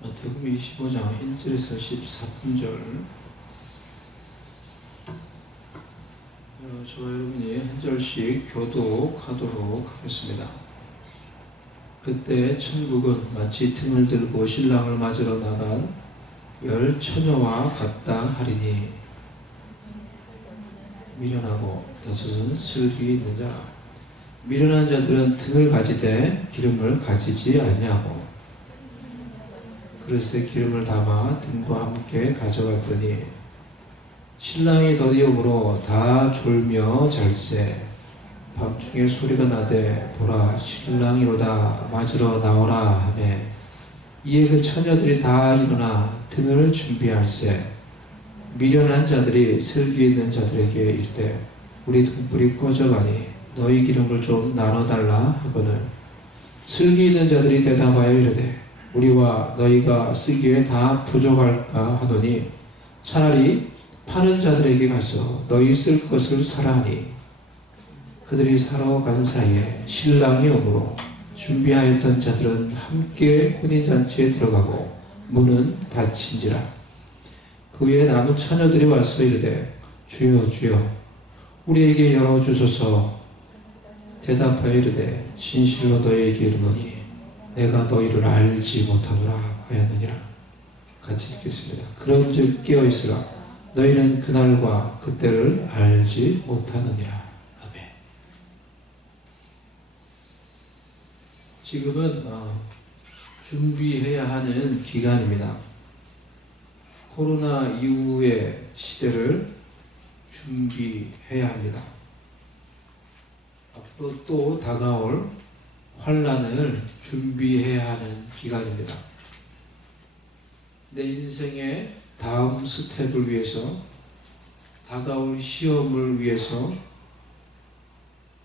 마태복음 25장 1절에서 14절. 저와 여러분이 한 절씩 교독하도록 하겠습니다. 그때 천국은 마치 등을 들고 신랑을 맞으러 나간 10 처녀와 같다 하리니 미련하고 다섯은 슬기 있는 자. 미련한 자들은 등을 가지되 기름을 가지지 아니하고 그릇에 기름을 담아 등과 함께 가져갔더니 신랑이 더디움으로 다 졸며 잘세. 밤중에 소리가 나되 보라 신랑이로다 맞으러 나오라 하매 이에 그 처녀들이 다 일어나 등을 준비할세. 미련한 자들이 슬기 있는 자들에게 이르되 우리 등불이 꺼져가니 너희 기름을 좀 나눠달라 하거늘 슬기 있는 자들이 대답하여 이르되 우리와 너희가 쓰기에 다 부족할까 하더니 차라리 파는 자들에게 가서 너희 쓸 것을 사라 하니 그들이 사러 간 사이에 신랑이 오므로 준비하였던 자들은 함께 혼인잔치에 들어가고 문은 닫힌지라. 그 위에 남은 처녀들이 와서 이르되 주여 주여 우리에게 열어주소서. 대답하여 이르되 진실로 너희에게 이르노니 내가 너희를 알지 못하노라 하였느니라. 같이 읽겠습니다. 그런즉 깨어있으라. 너희는 그날과 그때를 알지 못하느니라. 아멘. 지금은 준비해야 하는 기간입니다. 코로나 이후의 시대를 준비해야 합니다. 앞으로 또 다가올 환난을 준비해야 하는 기간입니다. 내 인생의 다음 스텝을 위해서, 다가올 시험을 위해서,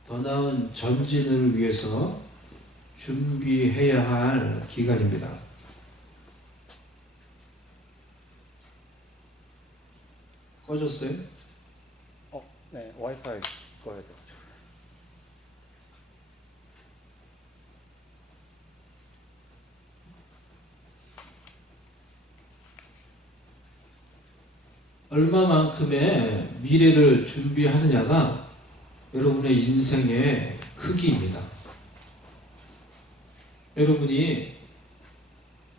더 나은 전진을 위해서 준비해야 할 기간입니다. 꺼졌어요? 네, 와이파이 꺼야 돼요. 얼마만큼의 미래를 준비하느냐가 여러분의 인생의 크기입니다. 여러분이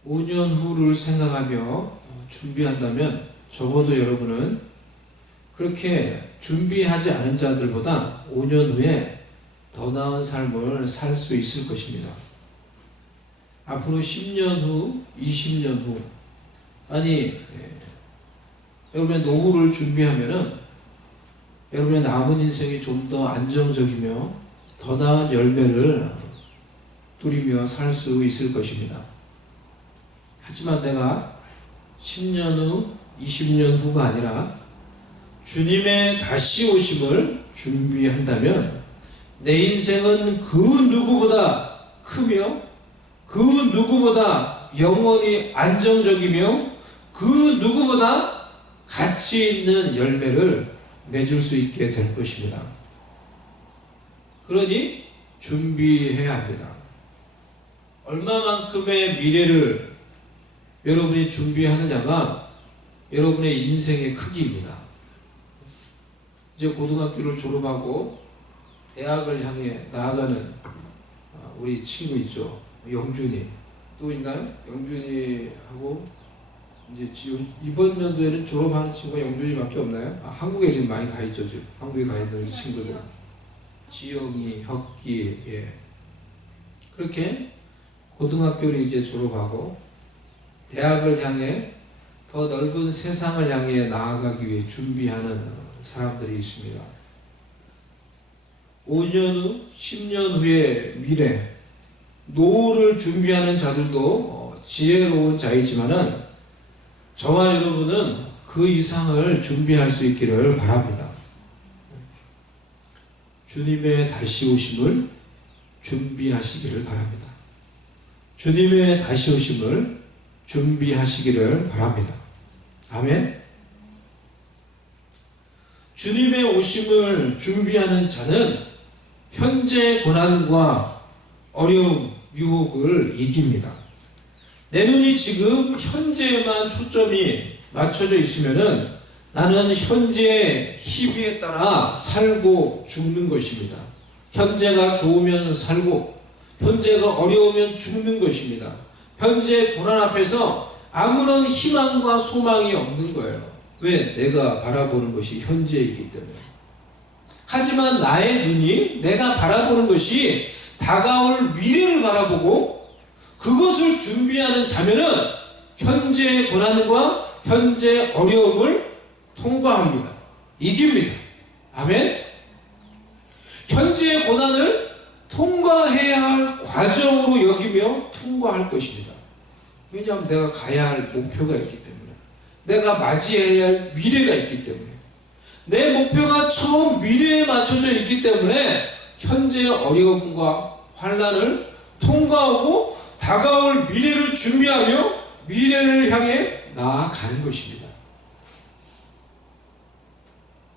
5년 후를 생각하며 준비한다면 적어도 여러분은 그렇게 준비하지 않은 자들보다 5년 후에 더 나은 삶을 살 수 있을 것입니다. 앞으로 10년 후, 20년 후, 여러분의 노후를 준비하면은 여러분의 남은 인생이 좀 더 안정적이며 더 나은 열매를 누리며 살 수 있을 것입니다. 하지만 내가 10년 후, 20년 후가 아니라 주님의 다시 오심을 준비한다면 내 인생은 그 누구보다 크며 그 누구보다 영원히 안정적이며 그 누구보다 가치 있는 열매를 맺을 수 있게 될 것입니다. 그러니 준비해야 합니다. 얼마만큼의 미래를 여러분이 준비하느냐가 여러분의 인생의 크기입니다. 이제 고등학교를 졸업하고 대학을 향해 나아가는 우리 친구 있죠. 영준이. 또 있나요? 영준이하고 이제 이번 연도에는 졸업하는 친구가 영준이밖에 없나요? 한국에 지금 많이 가 있죠. 지금 한국에 가 있는 친구들. 지영이, 혁기, 예. 그렇게 고등학교를 이제 졸업하고 대학을 향해 더 넓은 세상을 향해 나아가기 위해 준비하는 사람들이 있습니다. 5년 후, 10년 후의 미래, 노후를 준비하는 자들도 지혜로운 자이지만은 저와 여러분은 그 이상을 준비할 수 있기를 바랍니다. 주님의 다시 오심을 준비하시기를 바랍니다. 주님의 다시 오심을 준비하시기를 바랍니다. 아멘. 주님의 오심을 준비하는 자는 현재 고난과 어려움, 유혹을 이깁니다. 내 눈이 지금 현재에만 초점이 맞춰져 있으면은 나는 현재의 희비에 따라 살고 죽는 것입니다. 현재가 좋으면 살고 현재가 어려우면 죽는 것입니다. 현재 고난 앞에서 아무런 희망과 소망이 없는 거예요. 왜? 내가 바라보는 것이 현재에 있기 때문에. 하지만 나의 눈이 내가 바라보는 것이 다가올 미래를 바라보고 그것을 준비하는 자면은 현재의 고난과 현재의 어려움을 통과합니다. 이깁니다. 아멘? 현재의 고난을 통과해야 할 과정으로 여기며 통과할 것입니다. 왜냐하면 내가 가야 할 목표가 있기 때문에, 내가 맞이해야 할 미래가 있기 때문에, 내 목표가 처음 미래에 맞춰져 있기 때문에 현재의 어려움과 환난을 통과하고 다가올 미래를 준비하며 미래를 향해 나아가는 것입니다.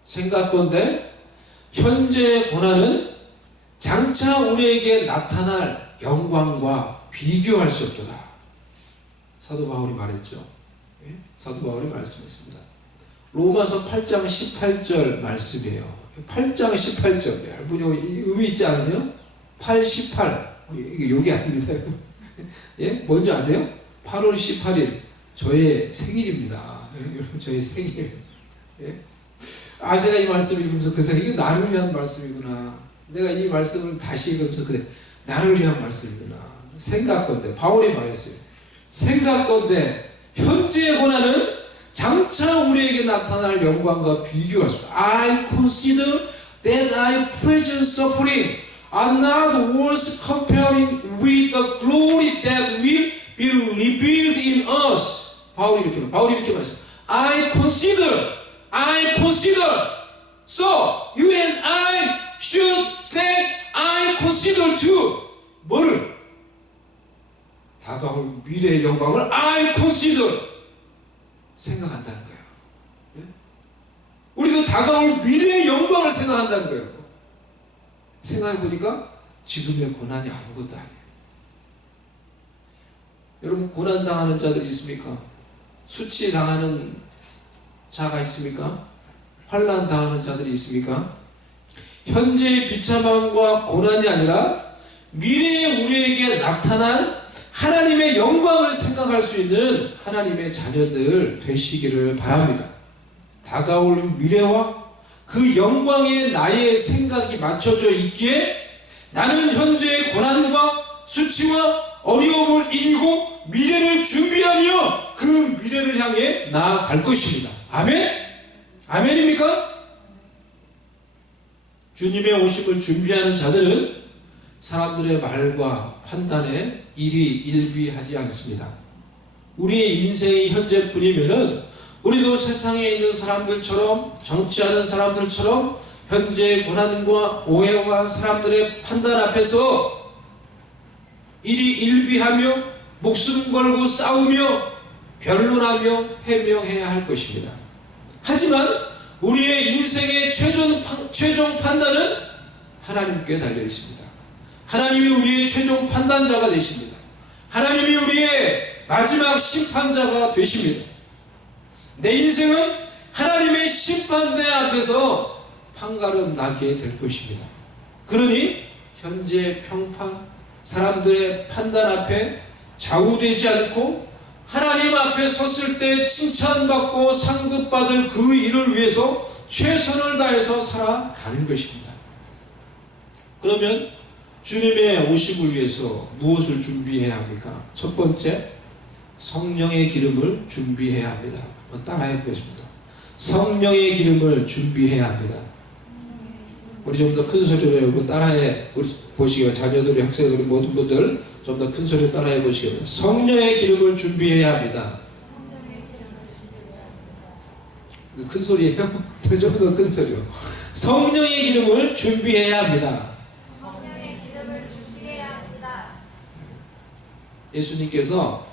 생각건대 현재의 고난은 장차 우리에게 나타날 영광과 비교할 수 없도다. 사도 바울이 말했죠. 예? 사도 바울이 말씀했습니다. 로마서 8장 18절 말씀이에요. 8장 18절 여러분이 의미 있지 않으세요? 8, 18 이게 여기 아닙니다. 예? 뭔지 아세요? 8월 18일 저의 생일입니다. 여러분 저의 생일. 예? 제가 이 말씀을 읽으면서 그 생각, 이거 나를 위한 말씀이구나. 내가 이 말씀을 다시 읽으면서 그래, 나를 위한 말씀이구나. 생각건대 바울이 말했어요. 생각건대 현재의 고난은 장차 우리에게 나타날 영광과 비교할 수 없다. I consider that our present suffering are not worth comparing with the glory that will be revealed in us. 바울이 이렇게 말했어요. I consider. So you and I should say I consider too. 뭐를? 다가올 미래의 영광을 I consider 생각한다는 거예요. 예? 우리도 다가올 미래의 영광을 생각한다는 거예요. 생각해보니까 지금의 고난이 아무것도 아니에요. 여러분 고난당하는 자들이 있습니까? 수치당하는 자가 있습니까? 환난당하는 자들이 있습니까? 현재의 비참함과 고난이 아니라 미래에 우리에게 나타날 하나님의 영광을 생각할 수 있는 하나님의 자녀들 되시기를 바랍니다. 다가올 미래와 그 영광에 나의 생각이 맞춰져 있기에 나는 현재의 고난과 수치와 어려움을 이기고 미래를 준비하며 그 미래를 향해 나아갈 것입니다. 아멘? 아멘입니까? 주님의 오심을 준비하는 자들은 사람들의 말과 판단에 일희일비하지 않습니다. 우리의 인생이 현재뿐이면은 우리도 세상에 있는 사람들처럼, 정치하는 사람들처럼 현재의 고난과 오해와 사람들의 판단 앞에서 일희일비하며 목숨 걸고 싸우며 변론하며 해명해야 할 것입니다. 하지만 우리의 인생의 최종 판단은 하나님께 달려 있습니다. 하나님이 우리의 최종 판단자가 되십니다. 하나님이 우리의 마지막 심판자가 되십니다. 내 인생은 하나님의 심판대 앞에서 판가름 나게 될 것입니다. 그러니 현재 평판, 사람들의 판단 앞에 좌우되지 않고 하나님 앞에 섰을 때 칭찬받고 상급받을 그 일을 위해서 최선을 다해서 살아가는 것입니다. 그러면 주님의 오심을 위해서 무엇을 준비해야 합니까? 첫 번째, 성령의 기름을 준비해야 합니다. 한번 따라해 보겠습니다. 성령의 기름을 준비해야 합니다. 우리 좀 더 큰 소리로 따라해 보시고, 자녀들이, 학생들이, 모든 분들 좀 더 큰 소리로 따라해 보시고, 성령의 기름을 준비해야 합니다. 큰 소리예요? 좀 더 큰 소리요. 성령의 기름을 준비해야 합니다. 성령의 기름을 준비해야 합니다. 예수님께서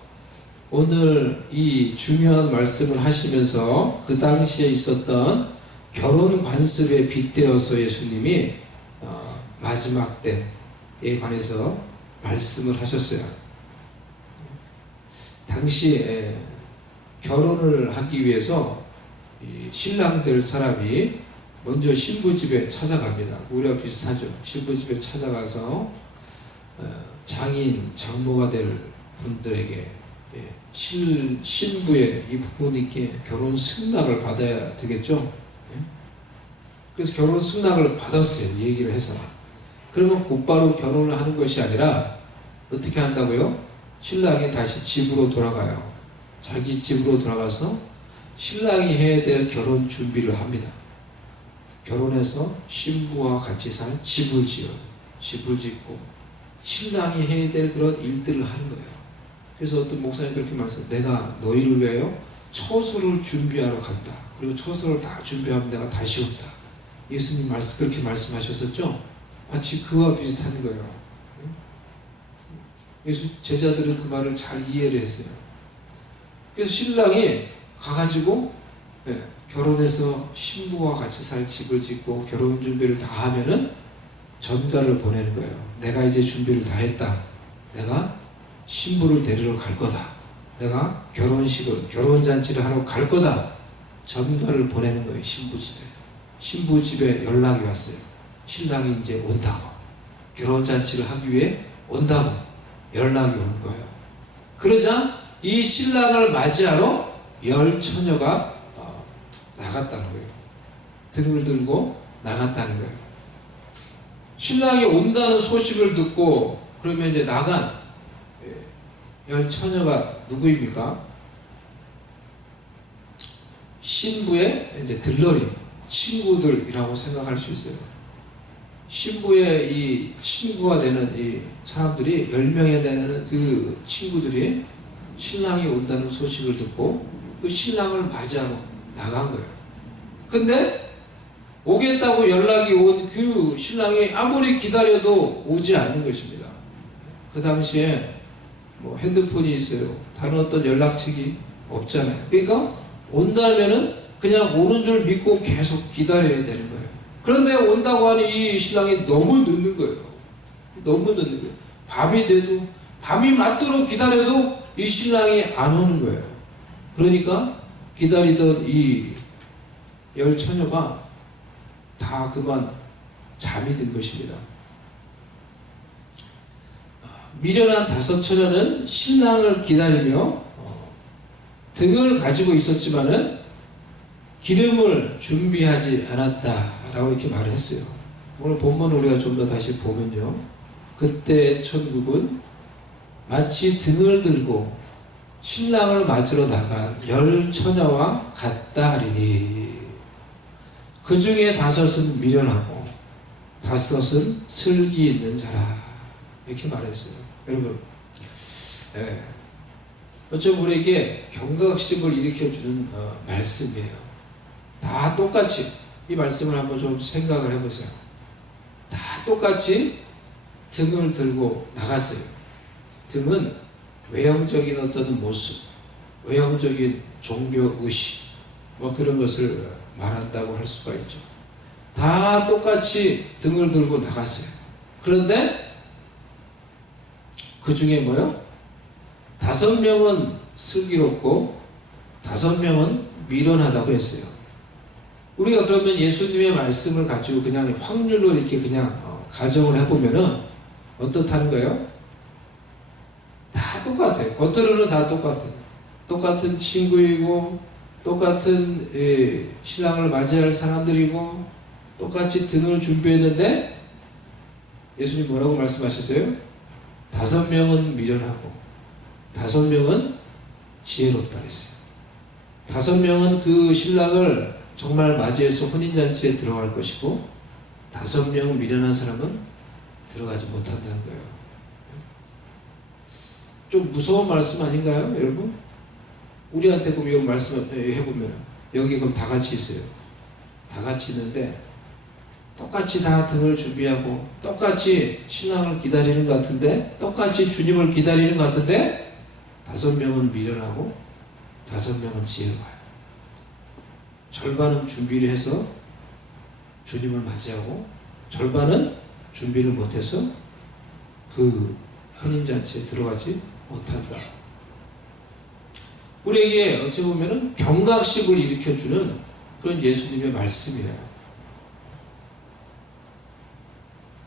오늘 이 중요한 말씀을 하시면서 그 당시에 있었던 결혼 관습에 빗대어서 예수님이 마지막 때에 관해서 말씀을 하셨어요. 당시에 결혼을 하기 위해서 이 신랑 될 사람이 먼저 신부 집에 찾아갑니다. 우리가 비슷하죠. 신부 집에 찾아가서 장인, 장모가 될 분들에게 신부의 이 부모님께 결혼 승낙을 받아야 되겠죠. 그래서 결혼 승낙을 받았어요. 얘기를 해서. 그러면 곧바로 결혼을 하는 것이 아니라 어떻게 한다고요? 신랑이 다시 집으로 돌아가요. 자기 집으로 돌아가서 신랑이 해야 될 결혼 준비를 합니다. 결혼해서 신부와 같이 살 집을 지어요. 집을 짓고 신랑이 해야 될 그런 일들을 하는 거예요. 그래서 어떤 목사님 그렇게 말했어요. 내가 너희를 위하여 처소를 준비하러 간다. 그리고 처소를 다 준비하면 내가 다시 온다. 예수님 그렇게 말씀하셨었죠? 마치 그와 비슷한 거예요. 예수 제자들은 그 말을 잘 이해를 했어요. 그래서 신랑이 가가지고 결혼해서 신부와 같이 살 집을 짓고 결혼 준비를 다 하면은 전가를 보내는 거예요. 내가 이제 준비를 다 했다. 내가 신부를 데리러 갈 거다. 내가 결혼잔치를 하러 갈 거다. 전가를 보내는 거예요. 신부 집에. 신부 집에 연락이 왔어요. 신랑이 이제 온다고. 결혼잔치를 하기 위해 온다고 연락이 오는 거예요. 그러자 이 신랑을 맞이하러 10처녀가 나갔다는 거예요. 등을 들고 나갔다는 거예요. 신랑이 온다는 소식을 듣고 그러면 이제 나간 10처녀가 누구입니까? 신부의 이제 들러리, 친구들이라고 생각할 수 있어요. 신부의 이 친구가 되는 이 사람들이 10명에 되는 그 친구들이 신랑이 온다는 소식을 듣고 그 신랑을 맞이하러 나간 거예요. 근데 오겠다고 연락이 온 그 신랑이 아무리 기다려도 오지 않는 것입니다. 그 당시에 뭐 핸드폰이 있어요. 다른 어떤 연락책이 없잖아요. 그러니까 온다면은 그냥 오는 줄 믿고 계속 기다려야 되는 거예요. 그런데 온다고 하니 이 신랑이 너무 늦는 거예요. 너무 늦는 거예요. 밤이 돼도 밤이 맞도록 기다려도 이 신랑이 안 오는 거예요. 그러니까 기다리던 이 10처녀가 다 그만 잠이 든 것입니다. 미련한 5처녀는 신랑을 기다리며 등을 가지고 있었지만은 기름을 준비하지 않았다라고 이렇게 말을 했어요. 오늘 본문을 우리가 좀 더 다시 보면요. 그때 천국은 마치 등을 들고 신랑을 맞으러 나간 10처녀와 같다 하리니 그 중에 5은 미련하고 5은 슬기 있는 자라 이렇게 말했어요. 여러분 어쩌면 우리에게 경각심을 일으켜주는 말씀이에요. 다 똑같이 이 말씀을 한번 좀 생각을 해보세요. 다 똑같이 등을 들고 나갔어요. 등은 외형적인 어떤 모습, 외형적인 종교 의식 뭐 그런 것을 말한다고 할 수가 있죠. 다 똑같이 등을 들고 나갔어요. 그런데 그 중에 뭐요? 5명은 슬기롭고 5명은 미련하다고 했어요. 우리가 그러면 예수님의 말씀을 가지고 그냥 확률로 이렇게 그냥 가정을 해보면은 어떻다는 거예요? 다 똑같아요. 겉으로는 다 똑같아요. 똑같은 친구이고 똑같은 신랑을 맞이할 사람들이고 똑같이 등을 준비했는데 예수님 뭐라고 말씀하셨어요? 5명은 미련하고 5명은 지혜롭다 했어요. 5명은 그 신랑을 정말 맞이해서 혼인잔치에 들어갈 것이고 5명 미련한 사람은 들어가지 못한다는 거예요. 좀 무서운 말씀 아닌가요, 여러분? 우리한테 그럼 이거 말씀해보면 여기 그럼 다 같이 있어요. 다 같이 있는데 똑같이 다 등을 준비하고 똑같이 신랑을 기다리는 것 같은데 똑같이 주님을 기다리는 것 같은데 5명은 미련하고 5명은 지혜로워요. 절반은 준비를 해서 주님을 맞이하고 절반은 준비를 못해서 그 혼인잔치에 들어가지 못한다. 우리에게 어찌 보면은 경각심을 일으켜주는 그런 예수님의 말씀이에요.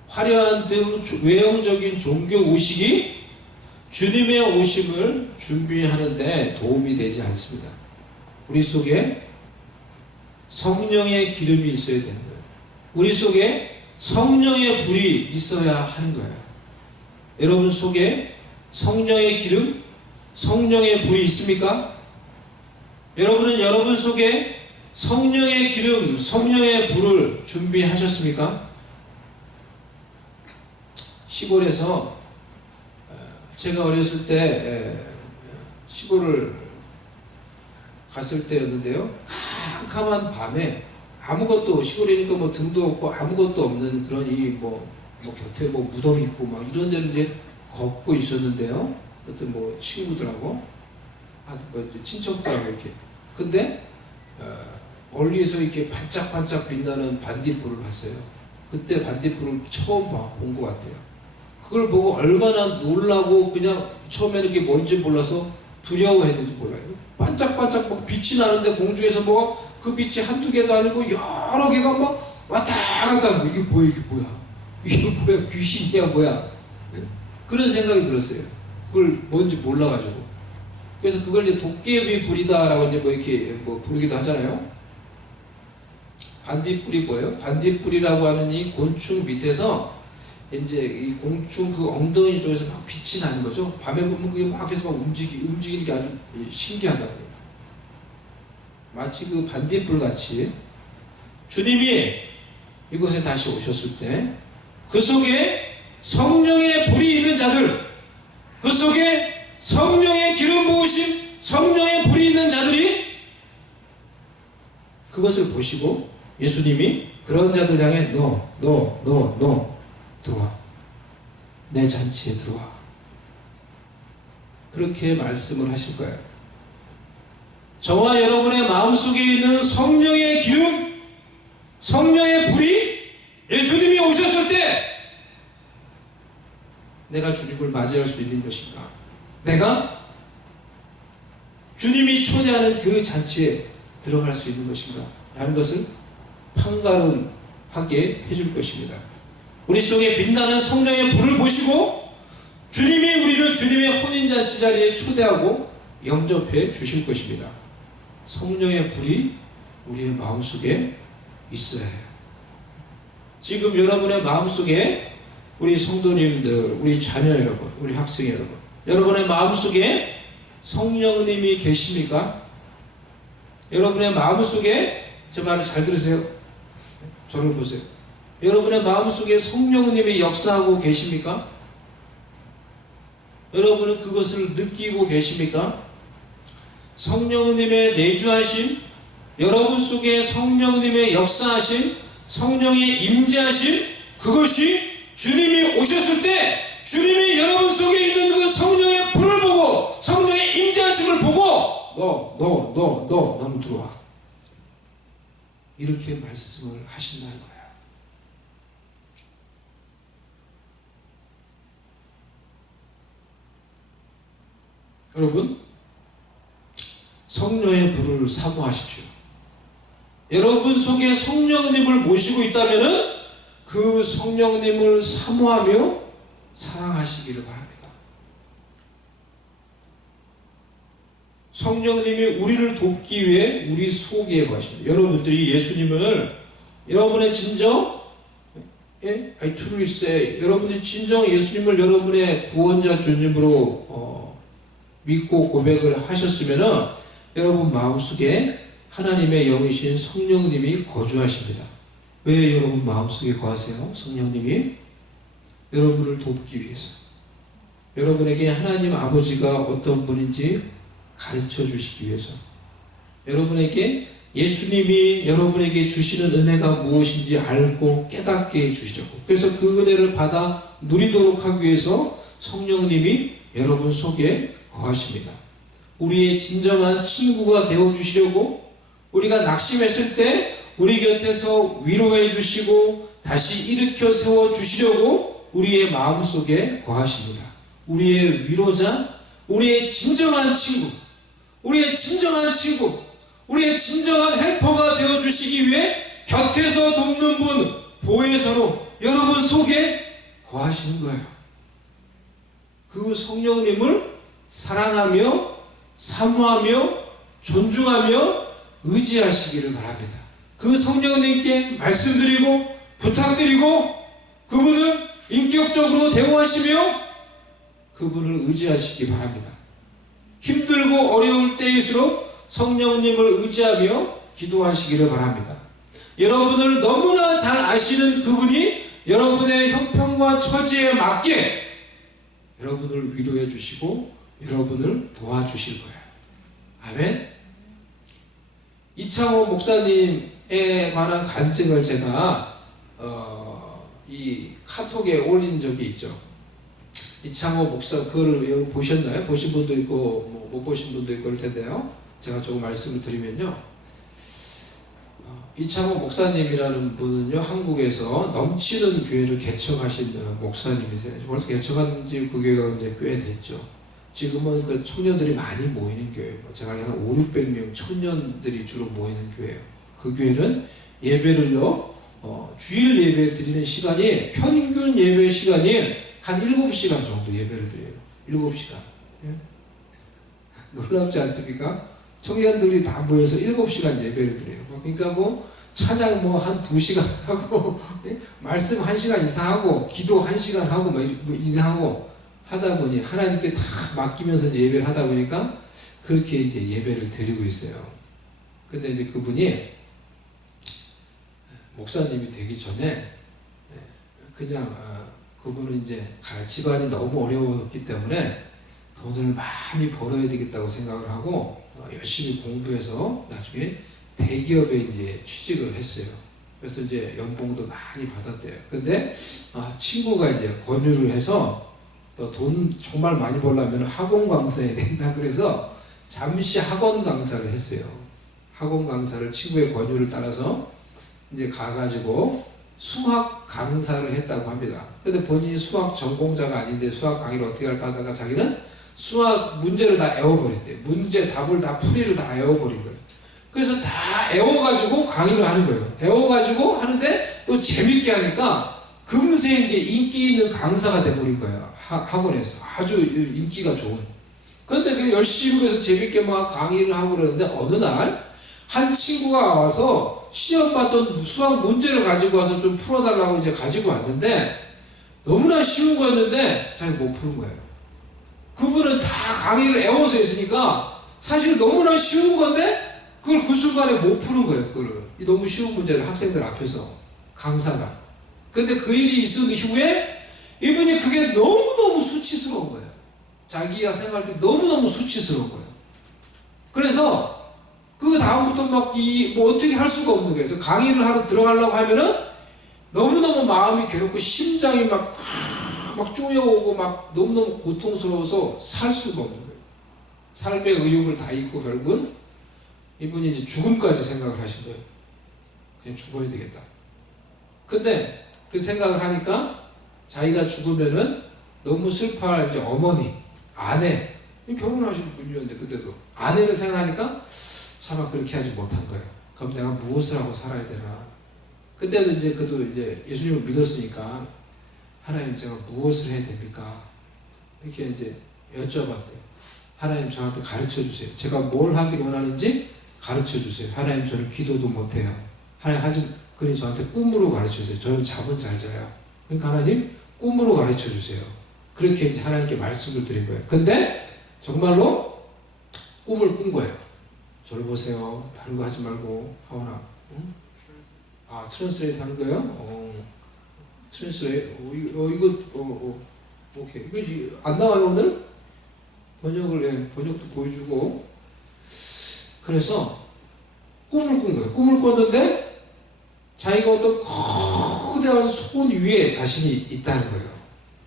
화려한 등 외형적인 종교 의식이 주님의 오심을 준비하는데 도움이 되지 않습니다. 우리 속에 성령의 기름이 있어야 되는 거예요. 우리 속에 성령의 불이 있어야 하는 거예요. 여러분 속에 성령의 기름, 성령의 불이 있습니까? 여러분은 여러분 속에 성령의 기름, 성령의 불을 준비하셨습니까? 시골에서 제가 어렸을 때 시골을 갔을 때였는데요. 캄캄한 밤에 아무것도 시골이니까 뭐 등도 없고 아무것도 없는 그런 뭐 곁에 뭐 무덤이 있고 막 이런 데를 이제 걷고 있었는데요. 어떤 뭐 친구들하고 뭐 친척들하고 이렇게. 근데 멀리서 이렇게 반짝반짝 빛나는 반딧불을 봤어요. 그때 반딧불을 처음 본 것 같아요. 그걸 보고 얼마나 놀라고 그냥 처음에는 이게 뭔지 몰라서 두려워했는지 몰라요. 반짝반짝 막 빛이 나는데 공중에서 뭐가 그 빛이 한두 개도 아니고 여러 개가 막 왔다 갔다 하고 이게 뭐야 이게 뭐야 귀신이야 뭐야 그런 생각이 들었어요. 그걸 뭔지 몰라가지고. 그래서 그걸 이제 도깨비 불이다라고 이제 뭐 이렇게 뭐 부르기도 하잖아요. 반딧불이 뭐예요? 반딧불이라고 하는 이 곤충 밑에서 이제 이 곤충 그 엉덩이 쪽에서 막 빛이 나는 거죠. 밤에 보면 그게 막 계속 막 움직이는 게 아주 신기하다고요. 마치 그 반딧불 같이 주님이 이곳에 다시 오셨을 때 그 속에 성령의 불이 있는 자들, 그 속에 성령의 기름 부으심, 성령의 불이 있는 자들이 그것을 보시고 예수님이 그런 자들 향해 너 들어와. 내 잔치에 들어와. 그렇게 말씀을 하실 거예요. 저와 여러분의 마음속에 있는 성령의 기름, 성령의 불이 예수님이 오셨을 때 내가 주님을 맞이할 수 있는 것인가? 내가 주님이 초대하는 그 잔치에 들어갈 수 있는 것인가? 라는 것을 판가름하게 해줄 것입니다. 우리 속에 빛나는 성령의 불을 보시고 주님이 우리를 주님의 혼인잔치 자리에 초대하고 영접해 주실 것입니다. 성령의 불이 우리의 마음속에 있어야 해요. 지금 여러분의 마음속에 우리 성도님들, 우리 자녀 여러분, 우리 학생 여러분, 여러분의 마음속에 성령님이 계십니까? 여러분의 마음속에 제 말을 잘 들으세요. 저를 보세요. 여러분의 마음속에 성령님이 역사하고 계십니까? 여러분은 그것을 느끼고 계십니까? 성령님의 내주하심, 여러분 속에 성령님의 역사하심, 성령의 임재하심, 그것이 주님이 오셨을 때 주님이 여러분 속에 있는 그 성령의 불을 보고 성령의 임재하심을 보고 너는 들어와. 이렇게 말씀을 하신다는 거예요. 여러분, 성령의 불을 사모하십시오. 여러분 속에 성령님을 모시고 있다면 그 성령님을 사모하며 사랑하시기를 바랍니다. 성령님이 우리를 돕기 위해 우리 속에 거하십니다. 여러분들이 예수님을 여러분의 진정 I truly say 여러분들이 진정 예수님을 여러분의 구원자 주님으로 믿고 고백을 하셨으면 여러분 마음속에 하나님의 영이신 성령님이 거주하십니다. 왜 여러분 마음속에 거하세요? 성령님이 여러분을 돕기 위해서, 여러분에게 하나님 아버지가 어떤 분인지 가르쳐 주시기 위해서, 여러분에게 예수님이 여러분에게 주시는 은혜가 무엇인지 알고 깨닫게 해주시려고, 그래서 그 은혜를 받아 누리도록 하기 위해서 성령님이 여러분 속에 거하십니다. 우리의 진정한 친구가 되어주시려고, 우리가 낙심했을 때 우리 곁에서 위로해 주시고 다시 일으켜 세워주시려고 우리의 마음속에 거하십니다. 우리의 위로자, 우리의 진정한 친구, 우리의 진정한 친구, 우리의 진정한 헬퍼가 되어주시기 위해 곁에서 돕는 분, 보혜사로 여러분 속에 거하시는 거예요. 그 성령님을 사랑하며 사모하며 존중하며 의지하시기를 바랍니다. 그 성령님께 말씀드리고 부탁드리고 그분을 인격적으로 대우하시며 그분을 의지하시기 바랍니다. 힘들고 어려울 때일수록 성령님을 의지하며 기도하시기를 바랍니다. 여러분을 너무나 잘 아시는 그분이 여러분의 형편과 처지에 맞게 여러분을 위로해 주시고 여러분을 도와주실 거예요. 아멘. 이창호 목사님에 관한 간증을 제가 이 카톡에 올린 적이 있죠. 이창호 목사 그걸 보셨나요? 보신 분도 있고 못 보신 분도 있고 그럴 텐데요. 제가 조금 말씀을 드리면요. 이창호 목사님이라는 분은요, 한국에서 넘치는 교회를 개척하신 목사님이세요. 벌써 개척한 지 그 교회가 이제 꽤 됐죠. 지금은 그 청년들이 많이 모이는 교회예요. 제가 한 500~600명 청년들이 주로 모이는 교회예요. 그 교회는 예배를요, 주일 예배 드리는 시간이 평균 예배 시간이 한 7시간 정도 예배를 드려요. 7시간. 예? 놀랍지 않습니까? 청년들이 다 모여서 7시간 예배를 드려요. 그러니까 뭐 찬양 뭐 한 2시간 하고 예? 말씀 1시간 이상 하고 기도 1시간 하고 뭐 이상 하고 하다 보니 하나님께 다 맡기면서 이제 예배를 하다 보니까 그렇게 이제 예배를 드리고 있어요. 근데 이제 그분이 목사님이 되기 전에 그냥 그분은 이제 집안이 너무 어려웠기 때문에 돈을 많이 벌어야 되겠다고 생각을 하고 열심히 공부해서 나중에 대기업에 이제 취직을 했어요. 그래서 이제 연봉도 많이 받았대요. 근데 친구가 이제 권유를 해서 또 돈 정말 많이 벌려면 학원 강사해야 된다 그래서 잠시 학원 강사를 했어요. 학원 강사를 친구의 권유를 따라서 이제 가가지고 수학 강사를 했다고 합니다. 근데 본인이 수학 전공자가 아닌데 수학 강의를 어떻게 할까 하다가 자기는 수학 문제를 다 외워버렸대요. 문제 답을 다 풀이를 다 외워버린 거예요. 그래서 다 외워가지고 강의를 하는 거예요. 외워가지고 하는데 또 재밌게 하니까 금세 이제 인기 있는 강사가 돼버린 거예요. 학원에서 아주 인기가 좋은. 그런데 그 열심히 해서 재밌게 막 강의를 하고 그러는데 어느 날 한 친구가 와서 시험 봤던 수학 문제를 가지고 와서 좀 풀어달라고 이제 가지고 왔는데 너무나 쉬운 거였는데 잘 못 푸는 거예요. 그분은 다 강의를 외워서 했으니까 사실 너무나 쉬운 건데 그걸 그 순간에 못 푸는 거예요. 그거를 너무 쉬운 문제를 학생들 앞에서 강사가. 근데 그 일이 있은 이후에 이분이 그게 너무너무 수치스러운 거예요. 자기가 생각할 때 너무너무 수치스러운 거예요. 그래서 그 다음부터 막 뭐 어떻게 할 수가 없는 거예요. 그래서 강의를 하러 들어가려고 하면은 너무너무 마음이 괴롭고 심장이 막 쪼여오고 막 너무너무 고통스러워서 살 수가 없는 거예요. 삶의 의욕을 다 잃고 결국은 이분이 이제 죽음까지 생각을 하신 거예요. 그냥 죽어야 되겠다. 근데 그 생각을 하니까 자기가 죽으면은 너무 슬퍼할 이제 어머니, 아내, 결혼하신 분이었는데 그때도 아내를 생각하니까 차마 그렇게 하지 못한 거예요. 그럼 내가 무엇을 하고 살아야 되나? 그때도 이제 그래도 이제 예수님을 믿었으니까 하나님 제가 무엇을 해야 됩니까? 이렇게 이제 여쭤봤대요. 하나님 저한테 가르쳐 주세요. 제가 뭘 하길 원하는지 가르쳐 주세요. 하나님 저는 기도도 못해요. 하나님 하지 그러니 저한테 꿈으로 가르쳐 주세요. 저는 잠은 잘 자요. 그러니까 하나님 꿈으로 가르쳐 주세요. 그렇게 이제 하나님께 말씀을 드린 거예요. 근데 정말로 꿈을 꾼 거예요. 저를 보세요. 다른 거 하지 말고 하원아. 응? 트랜스레이트 하는 거예요? 트랜스레이트. 오케이. 이거 안 나와요 오늘? 번역도 보여주고. 그래서 꿈을 꾼 거예요. 꿈을 꿨는데 자기가 어떤 거대한 손 위에 자신이 있다는 거예요.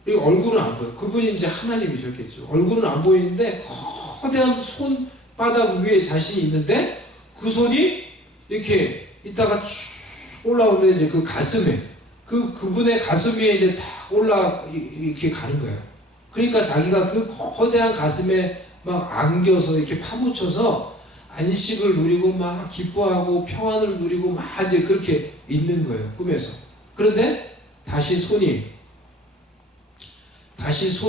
그리고 얼굴은 안 보여요. 그분이 이제 하나님이셨겠죠. 얼굴은 안 보이는데 거대한 손바닥 위에 자신이 있는데 그 손이 이렇게 있다가 쭉 올라오는데 이제 그 가슴에 그분의 가슴 위에 이제 다 이렇게 가는 거예요. 그러니까 자기가 그 거대한 가슴에 막 안겨서 이렇게 파묻혀서 안식을 누리고 막 기뻐하고 평안을 누리고 막 이제 그렇게 있는 거예요. 꿈에서. 그런데 다시 손이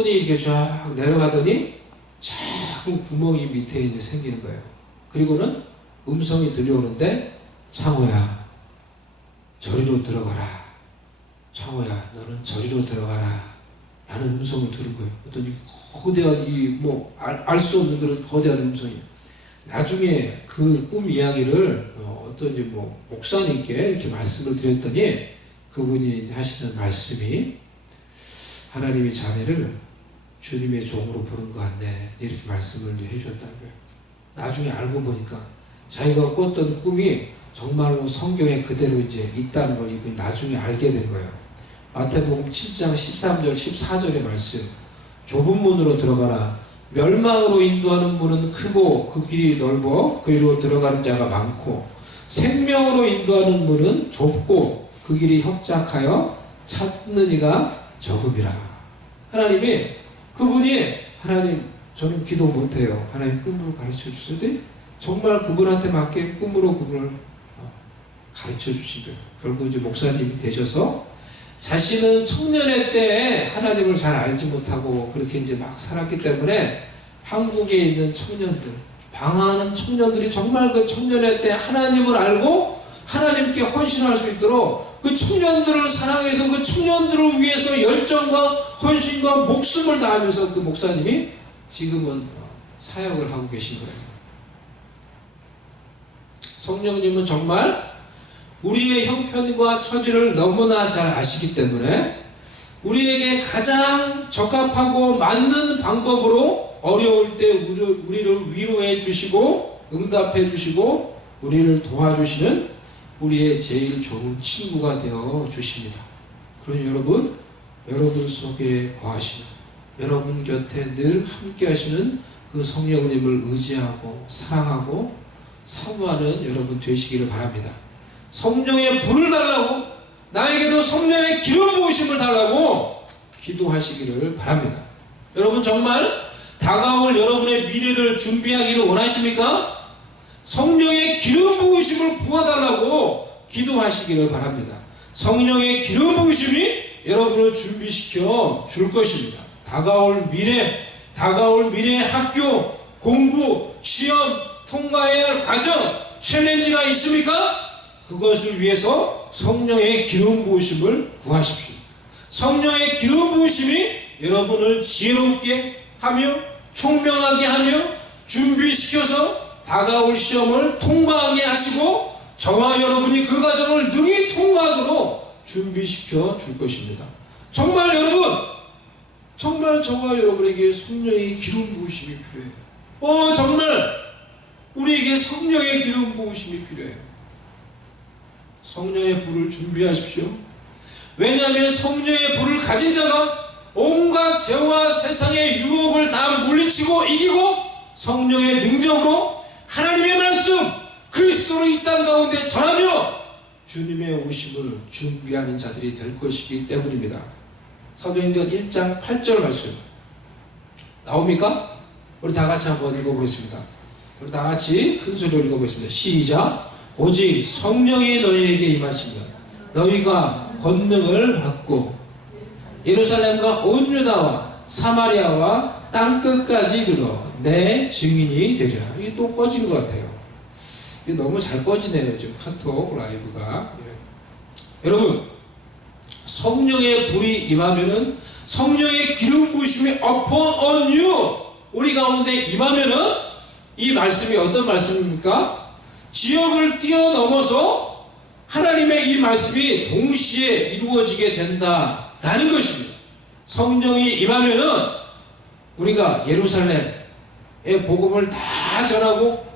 이렇게 쫙 내려가더니 작은 구멍이 밑에 이제 생기는 거예요. 그리고는 음성이 들려오는데, 창호야, 저리로 들어가라. 창호야, 너는 저리로 들어가라. 라는 음성을 들은 거예요. 어떤 거대한 알 수 없는 그런 거대한 음성이에요. 나중에 그 꿈 이야기를 어떤 이제 목사님께 이렇게 말씀을 드렸더니 그분이 하시는 말씀이, 하나님이 자네를 주님의 종으로 부른 것 같네, 이렇게 말씀을 해주셨다는 거예요. 나중에 알고 보니까 자기가 꿨던 꿈이 정말로 성경에 그대로 이제 있다는 걸 이분이 나중에 알게 된 거예요. 마태복음 7장 13절 14절의 말씀, 좁은 문으로 들어가라. 멸망으로 인도하는 문은 크고 그 길이 넓어 그리로 들어가는 자가 많고, 생명으로 인도하는 문은 좁고 그 길이 협착하여 찾는 이가 적음이라. 하나님이, 그분이, 하나님 저는 기도 못해요, 하나님 꿈으로 가르쳐 주셔도 정말 그분한테 맞게 꿈으로 그분을 가르쳐 주신 거예요. 결국 이제 목사님이 되셔서 자신은 청년의 때에 하나님을 잘 알지 못하고 그렇게 이제 막 살았기 때문에 한국에 있는 청년들, 방황하는 청년들이 정말 그 청년의 때 하나님을 알고 하나님께 헌신할 수 있도록 그 청년들을 사랑해서 그 청년들을 위해서 열정과 헌신과 목숨을 다하면서 그 목사님이 지금은 사역을 하고 계신 거예요. 성령님은 정말 우리의 형편과 처지를 너무나 잘 아시기 때문에 우리에게 가장 적합하고 맞는 방법으로 어려울 때 우리를 위로해 주시고 응답해 주시고 우리를 도와주시는 우리의 제일 좋은 친구가 되어 주십니다. 그러니 여러분 속에 거하시는, 여러분 곁에 늘 함께 하시는 그 성령님을 의지하고 사랑하고 사모하는 여러분 되시기를 바랍니다. 성령의 불을 달라고, 나에게도 성령의 기름 부으심을 달라고 기도하시기를 바랍니다. 여러분 정말 다가올 여러분의 미래를 준비하기를 원하십니까? 성령의 기름 부으심을 부어달라고 기도하시기를 바랍니다. 성령의 기름 부으심이 여러분을 준비시켜 줄 것입니다. 다가올 미래의 학교, 공부, 시험, 통과해야 할 과정, 챌린지가 있습니까? 그것을 위해서 성령의 기름 부으심을 구하십시오. 성령의 기름 부으심이 여러분을 지혜롭게 하며 총명하게 하며 준비시켜서 다가올 시험을 통과하게 하시고 저와 여러분이 그 과정을 능히 통과하도록 준비시켜 줄 것입니다. 정말 여러분, 정말 저와 여러분에게 성령의 기름 부으심이 필요해요. 정말 우리에게 성령의 기름 부으심이 필요해요. 성령의 불을 준비하십시오. 왜냐하면 성령의 불을 가진 자가 온갖 죄와 세상의 유혹을 다 물리치고 이기고 성령의 능력으로 하나님의 말씀 그리스도로 이 땅 가운데 전하며 주님의 오심을 준비하는 자들이 될 것이기 때문입니다. 사도행전 1장 8절 말씀 나옵니까? 우리 다 같이 한번 읽어보겠습니다. 우리 다 같이 큰 소리로 읽어보겠습니다. 시작. 오직 성령이 너희에게 임하시면 너희가 권능을 받고 예루살렘과 온 유다와 사마리아와 땅끝까지 이르러 내 증인이 되리라. 이게 또 꺼진 것 같아요. 이게 너무 잘 꺼지네요, 지금 카톡 라이브가. 여러분, 성령의 불이 임하면은, 성령의 기름 부으심이 upon on you 우리 가운데 임하면은 이 말씀이 어떤 말씀입니까? 지역을 뛰어넘어서 하나님의 이 말씀이 동시에 이루어지게 된다라는 것입니다. 성령이 임하면은 우리가 예루살렘의 복음을 다 전하고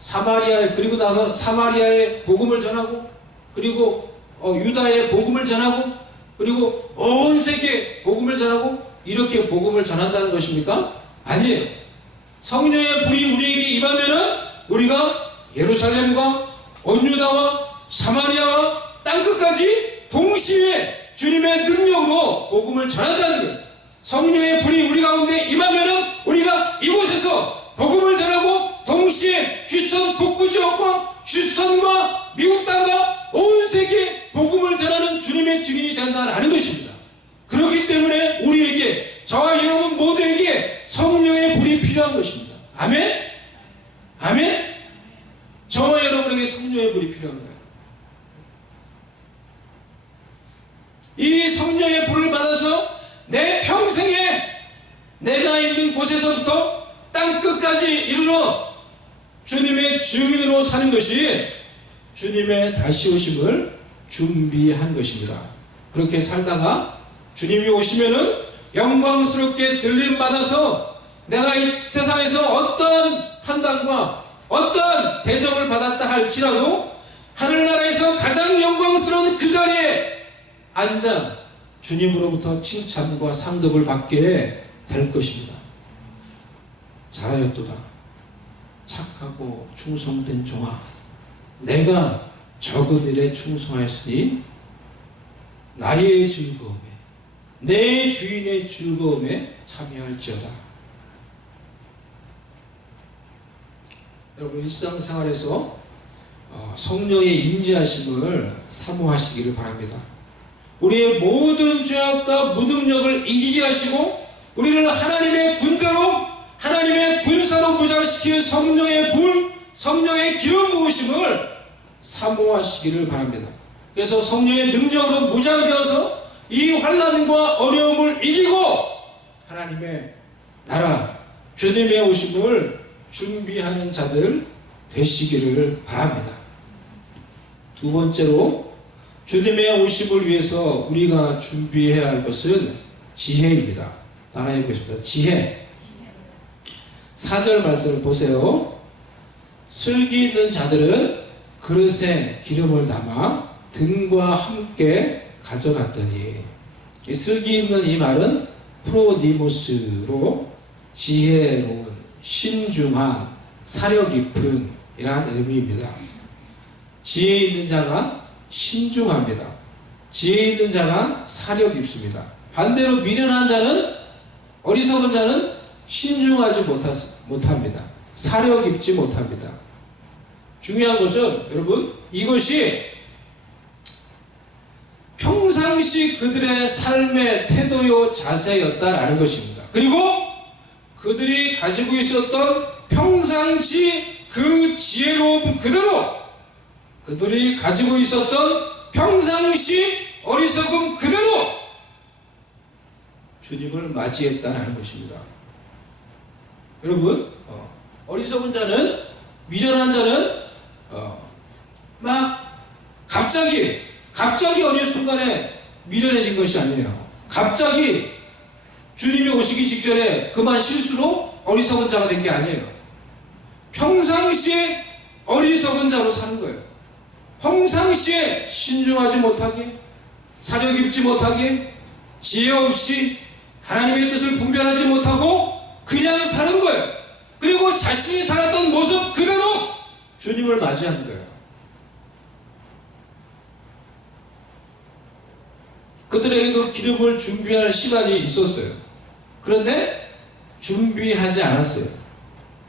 사마리아에, 그리고 나서 사마리아의 복음을 전하고, 그리고 유다의 복음을 전하고, 그리고 온 세계 복음을 전하고, 이렇게 복음을 전한다는 것입니까? 아니에요. 성령의 불이 우리에게 임하면은 우리가 예루살렘과 온 유다와 사마리아와 땅끝까지 동시에 주님의 능력으로 복음을 전한다는 거예요. 성령의 불이 우리 가운데 임하면은 우리가 이곳에서 복음을 전하고 동시에 휴스턴 북부 지역과 휴스턴과 미국 땅과 온 세계에 복음을 전하는 주님의 증인이 된다는 것입니다. 그렇기 때문에 우리에게, 저와 여러분 모두에게 성령의 불이 필요한 것입니다. 아멘? 아멘? 저와 여러분에게 성령의 불이 필요한 거예요. 이 성령의 불을 받아서 내 평생에 내가 있는 곳에서부터 땅 끝까지 이르러 주님의 증인으로 사는 것이 주님의 다시 오심을 준비한 것입니다. 그렇게 살다가 주님이 오시면은 영광스럽게 들림받아서 내가 이 세상에서 어떤 판단과 어떤 대접을 받았다 할지라도 하늘나라에서 가장 영광스러운 그 자리에 앉아 주님으로부터 칭찬과 상급을 받게 될 것입니다. 잘하였도다. 착하고 충성된 종아, 내가 적은 일에 충성하였으니 나의 즐거움에, 내 주인의 즐거움에 참여할지어다. 여러분, 일상생활에서 성령의 임재하심을 사모하시기를 바랍니다. 우리의 모든 죄악과 무능력을 이기게 하시고 우리를 하나님의 군대로, 하나님의 군사로 무장시킬 성령의 불, 성령의 기름 부으심을 사모하시기를 바랍니다. 그래서 성령의 능력으로 무장되어서 이 환난과 어려움을 이기고 하나님의 나라, 주님의 오심을 준비하는 자들 되시기를 바랍니다. 두 번째로, 주님의 오심을 위해서 우리가 준비해야 할 것은 지혜입니다. 따라해 보겠습니다. 지혜. 4절 말씀을 보세요. 슬기 있는 자들은 그릇에 기름을 담아 등과 함께 가져갔더니, 이 슬기 있는 이 말은 프로니모스로 지혜로운, 신중한, 사려 깊은 이라는 의미입니다. 지혜 있는 자가 신중합니다. 지혜 있는 자가 사려 깊습니다. 반대로 미련한 자는, 어리석은 자는 신중하지 못합니다. 사려 깊지 못합니다. 중요한 것은 여러분, 이것이 평상시 그들의 삶의 태도요 자세였다라는 것입니다. 그리고 그들이 가지고 있었던 평상시 그 지혜로움 그대로, 그들이 가지고 있었던 평상시 어리석음 그대로 주님을 맞이했다는 것입니다. 여러분, 어리석은 자는, 미련한 자는 막 갑자기 어느 순간에 미련해진 것이 아니에요. 갑자기 주님이 오시기 직전에 그만 실수로 어리석은 자가 된 게 아니에요. 평상시에 어리석은 자로 사는 거예요. 평상시에 신중하지 못하게, 사려 깊지 못하게, 지혜 없이 하나님의 뜻을 분별하지 못하고 그냥 사는 거예요. 그리고 자신이 살았던 모습 그대로 주님을 맞이하는 거예요. 그들에게 그 기름을 준비할 시간이 있었어요. 그런데 준비하지 않았어요.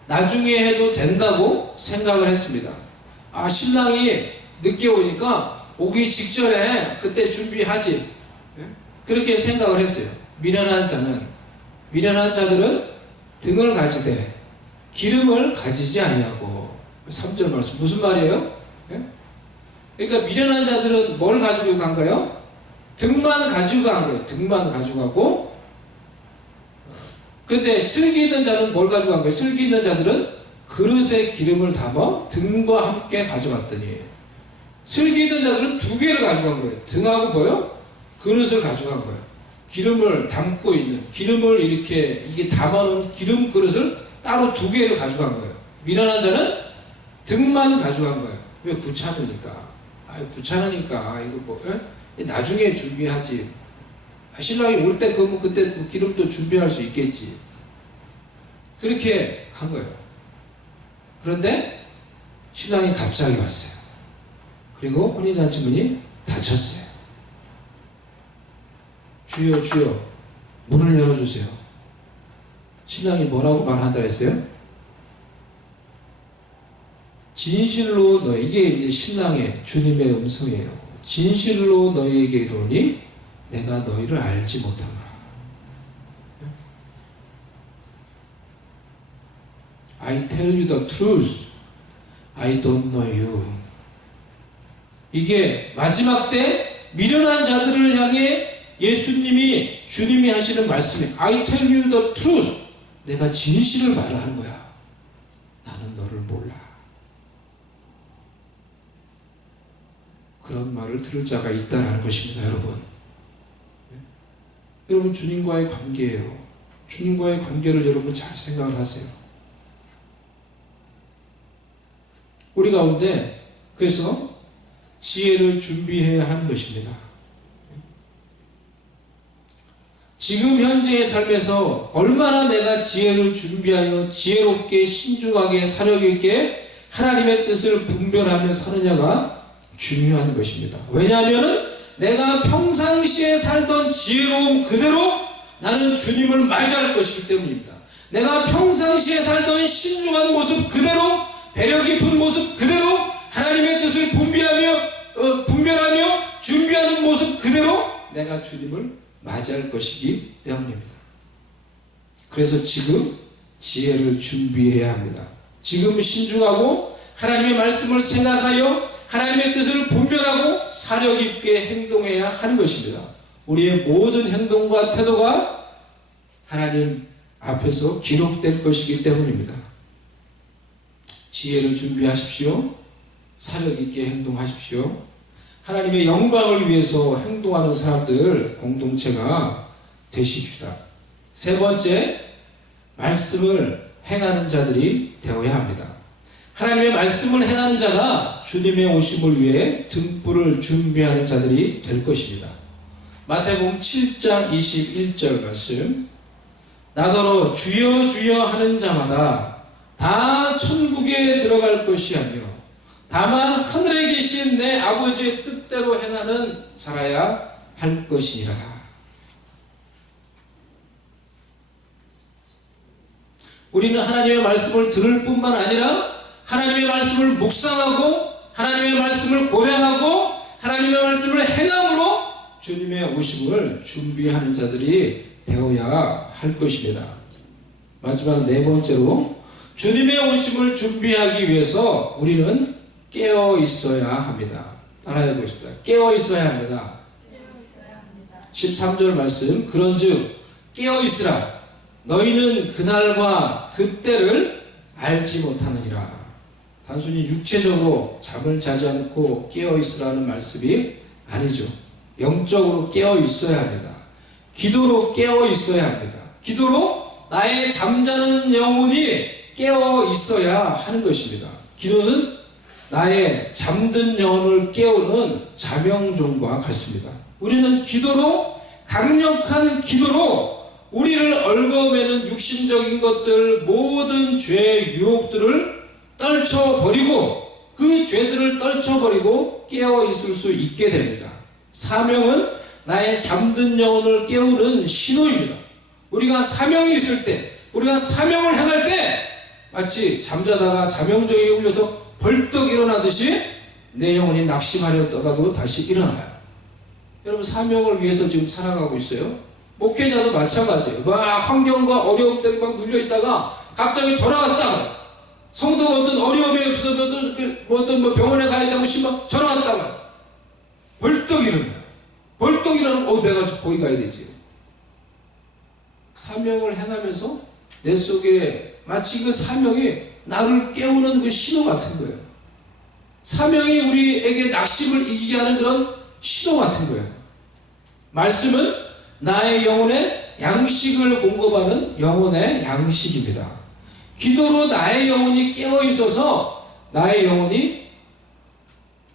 나중에 해도 된다고 생각을 했습니다. 아, 신랑이 늦게 오니까 오기 직전에 그때 준비하지, 그렇게 생각을 했어요. 미련한 자들은 등을 가지되 기름을 가지지 아니하고. 3절 말씀 무슨 말이에요? 그러니까 미련한 자들은 뭘 가지고 간 거예요? 등만 가지고 간 거예요. 등만 가지고 가고. 근데 슬기 있는 자는 뭘 가지고 간 거예요? 슬기 있는 자들은 그릇에 기름을 담아 등과 함께 가져갔더니, 슬기 있는 자들은 두 개를 가져간 거예요. 등하고 뭐요? 그릇을 가져간 거예요. 기름을 담고 있는, 기름을 이렇게 이게 담아놓은 기름 그릇을 따로 두 개를 가져간 거예요. 미련한 자는 등만 가져간 거예요. 왜? 귀찮으니까. 귀찮으니까 이거 뭐 나중에 준비하지. 신랑이 올 때 그러면 그때 기름도 준비할 수 있겠지. 그렇게 간 거예요. 그런데 신랑이 갑자기 왔어요. 그리고 혼인잔치 문이 닫혔어요. 주여, 주여, 문을 열어주세요. 신랑이 뭐라고 말한다 했어요? 진실로 너, 이게 이제 신랑의 주님의 음성이에요. 진실로 너희에게 이르노니 내가 너희를 알지 못하노라. I tell you the truth. I don't know you. 이게 마지막 때 미련한 자들을 향해 예수님이 주님이 하시는 말씀이 I tell you the truth. 내가 진실을 말하는 거야. 나는 너를 몰라. 그런 말을 들을 자가 있다라는 것입니다, 여러분. 여러분, 주님과의 관계예요. 주님과의 관계를 여러분 잘 생각을 하세요. 우리 가운데 그래서 지혜를 준비해야 하는 것입니다. 지금 현재의 삶에서 얼마나 내가 지혜를 준비하여 지혜롭게 신중하게 사력 있게 하나님의 뜻을 분별하며 사느냐가 중요한 것입니다. 왜냐하면 내가 평상시에 살던 지혜로움 그대로 나는 주님을 맞이할 것이기 때문입니다. 내가 평상시에 살던 신중한 모습 그대로 배려 깊은 모습 그대로 하나님의 뜻을 분별하며 준비하는 모습 그대로 내가 주님을 맞이할 것이기 때문입니다. 그래서 지금 지혜를 준비해야 합니다. 지금 신중하고 하나님의 말씀을 생각하여 하나님의 뜻을 분별하고 사력 있게 행동해야 하는 것입니다. 우리의 모든 행동과 태도가 하나님 앞에서 기록될 것이기 때문입니다. 지혜를 준비하십시오. 사력 있게 행동하십시오. 하나님의 영광을 위해서 행동하는 사람들 공동체가 되십시다. 세 번째, 말씀을 행하는 자들이 되어야 합니다. 하나님의 말씀을 행하는 자가 주님의 오심을 위해 등불을 준비하는 자들이 될 것입니다. 마태복음 7장 21절 말씀, 나더러 주여 주여 하는 자마다 다 천국에 들어갈 것이 아니요 다만 하늘에 계신 내 아버지의 뜻대로 행하는 살아야 할 것이니라. 우리는 하나님의 말씀을 들을 뿐만 아니라 하나님의 말씀을 묵상하고 하나님의 말씀을 고백하고 하나님의 말씀을 행함으로 주님의 오심을 준비하는 자들이 되어야 할 것입니다. 마지막 네 번째로 주님의 오심을 준비하기 위해서 우리는 깨어 있어야 합니다. 따라해 보겠습니다. 깨어 있어야 합니다. 13절 말씀, 그런즉 깨어 있으라. 너희는 그날과 그때를 알지 못하느니라. 단순히 육체적으로 잠을 자지 않고 깨어 있으라는 말씀이 아니죠. 영적으로 깨어 있어야 합니다. 기도로 깨어 있어야 합니다. 기도로 나의 잠자는 영혼이 깨어 있어야 하는 것입니다. 기도는 나의 잠든 영혼을 깨우는 자명종과 같습니다. 우리는 기도로, 강력한 기도로 우리를 얽어매는 육신적인 것들, 모든 죄의 유혹들을 떨쳐버리고 그 죄들을 떨쳐버리고 깨어 있을 수 있게 됩니다. 사명은 나의 잠든 영혼을 깨우는 신호입니다. 우리가 사명이 있을 때, 우리가 사명을 행할 때 마치 잠자다가 자명종이 울려서 벌떡 일어나듯이 내 영혼이 낙심하려다가도 다시 일어나요. 여러분, 사명을 위해서 지금 살아가고 있어요. 목회자도 마찬가지예요. 막 환경과 어려움들이 막 눌려있다가 갑자기 전화가 왔다가 성도가 어떤 어려움이 없어도 어떤 병원에 가야 된다고 전화가 왔다가 벌떡 일어나요. 벌떡 일어나면 내가 거기 가야 되지. 사명을 행하면서 내 속에 마치 그 사명이 나를 깨우는 그 신호 같은 거예요. 사명이 우리에게 낙심을 이기게 하는 그런 신호 같은 거예요. 말씀은 나의 영혼에 양식을 공급하는 영혼의 양식입니다. 기도로 나의 영혼이 깨어 있어서 나의 영혼이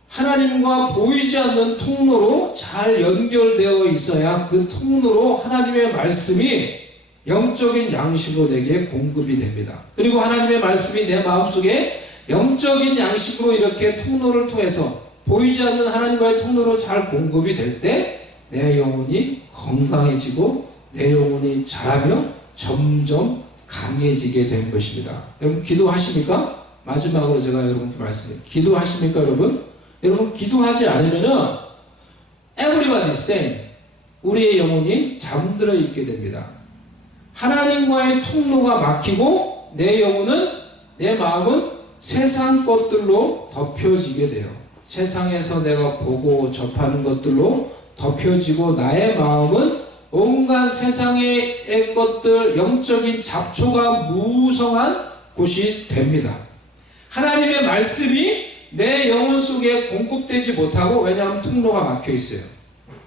하나님과 보이지 않는 통로로 잘 연결되어 있어야 그 통로로 하나님의 말씀이 영적인 양식으로 내게 공급이 됩니다. 그리고 하나님의 말씀이 내 마음속에 영적인 양식으로 이렇게 통로를 통해서 보이지 않는 하나님과의 통로로 잘 공급이 될 때 내 영혼이 건강해지고 내 영혼이 자라며 점점 강해지게 된 것입니다. 여러분 기도하십니까? 마지막으로 제가 여러분께 말씀드립니다. 기도하십니까 여러분? 여러분 기도하지 않으면은 everybody same 우리의 영혼이 잠들어 있게 됩니다. 하나님과의 통로가 막히고 내 영혼은 내 마음은 세상 것들로 덮여지게 돼요. 세상에서 내가 보고 접하는 것들로 덮여지고 나의 마음은 온갖 세상의 것들 영적인 잡초가 무성한 곳이 됩니다. 하나님의 말씀이 내 영혼 속에 공급되지 못하고 왜냐하면 통로가 막혀 있어요.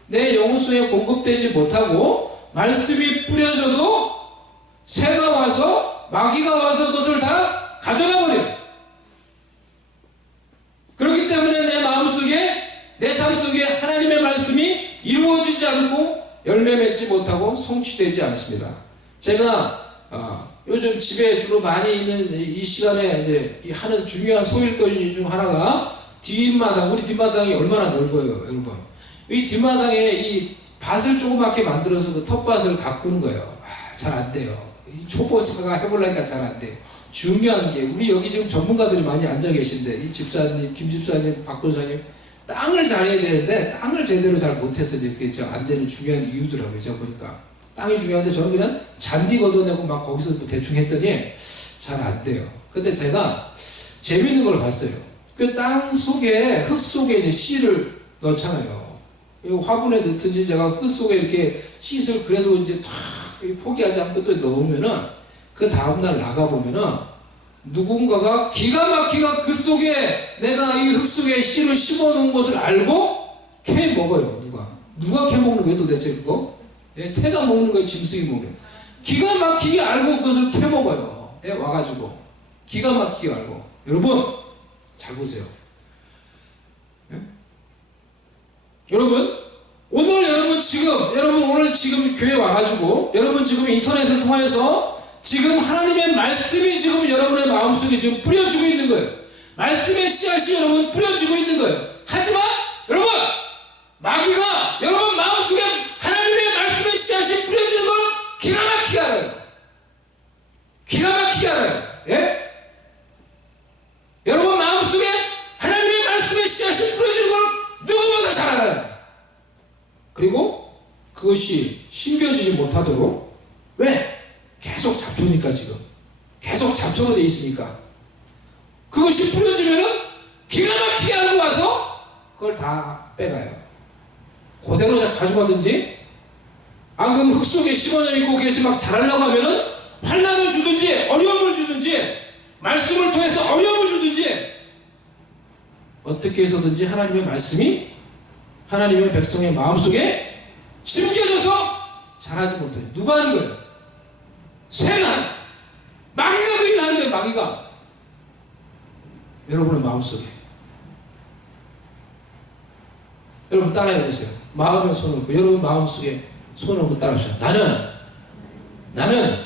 내 영혼 속에 공급되지 못하고 말씀이 뿌려져도 새가 와서 마귀가 와서 그것을 다 가져가 버려요. 그렇기 때문에 내 마음속에 내 삶 속에 하나님의 말씀이 이루어지지 않고 열매 맺지 못하고 성취되지 않습니다. 제가 요즘 집에 주로 많이 있는 이 시간에 이제 하는 중요한 소일거리 중 하나가 뒷마당, 우리 뒷마당이 얼마나 넓어요, 여러분. 이 뒷마당에 이 밭을 조그맣게 만들어서 그 텃밭을 가꾸는 거예요. 잘 안 돼요. 이 초보자가 해보려니까 잘 안 돼요. 중요한 게 우리 여기 지금 전문가들이 많이 앉아 계신데 이 집사님, 김 집사님, 박 권사님 땅을 잘해야 되는데 땅을 제대로 잘 못해서 이제 그게 안 되는 중요한 이유더라고요. 제가 보니까 땅이 중요한데 저는 그냥 잔디 걷어내고 막 거기서 뭐 대충 했더니 잘 안 돼요. 근데 제가 재밌는 걸 봤어요. 그 땅 속에 흙 속에 이제 씨를 넣잖아요. 화분에 넣든지 제가 흙 속에 이렇게 씨를 그래도 이제 탁 포기하지 않고 또 넣으면은 그 다음날 나가보면은 누군가가 기가 막히게 그 속에 내가 이 흙 속에 씨를 심어 놓은 것을 알고 캐 먹어요. 누가 캐 먹는 거예요 도대체 그거? 예, 새가 먹는 거예요? 짐승이 먹는 거예요? 기가 막히게 알고 그것을 캐 먹어요. 예, 와가지고 기가 막히게 알고. 여러분 잘 보세요. 예? 여러분 오늘 여러분 오늘 지금 교회 와가지고 여러분 지금 인터넷을 통해서 지금 하나님의 말씀이 지금 여러분의 마음속에 지금 뿌려지고 있는 거예요. 말씀의 씨앗이 여러분 뿌려지고 있는 거예요. 하지만 여러분 마귀가 여러분 마음속에 하나님의 말씀의 씨앗이 뿌려지는 걸 기가 막히게 알아요. 기가 막히게 알아요. 예? 여러분 마음속에 하나님의 말씀의 씨앗이 뿌려지는 걸 누구보다 잘 알아요. 그리고 그것이 심겨지지 못하도록 왜? 계속 잡초니까 지금 계속 잡초로 돼 있으니까 그것이 뿌려지면은 기가 막히게 알고 와서 그걸 다 빼가요. 그대로 가져가든지 안 그러면 흙 속에 심어져 있고 그래서 막 자라려고 하면은 환난을 주든지 어려움을 주든지 말씀을 통해서 어려움을 주든지 어떻게 해서든지 하나님의 말씀이 하나님의 백성의 마음속에 심겨져서 자라지 못해요. 누가 하는 거예요? 새가 마귀가 그 일을 하는 거예요. 마귀가 여러분의 마음속에. 여러분 따라해보세요. 마음에 손을 얹고 여러분 마음속에 손을 얹고 따라하세요. 나는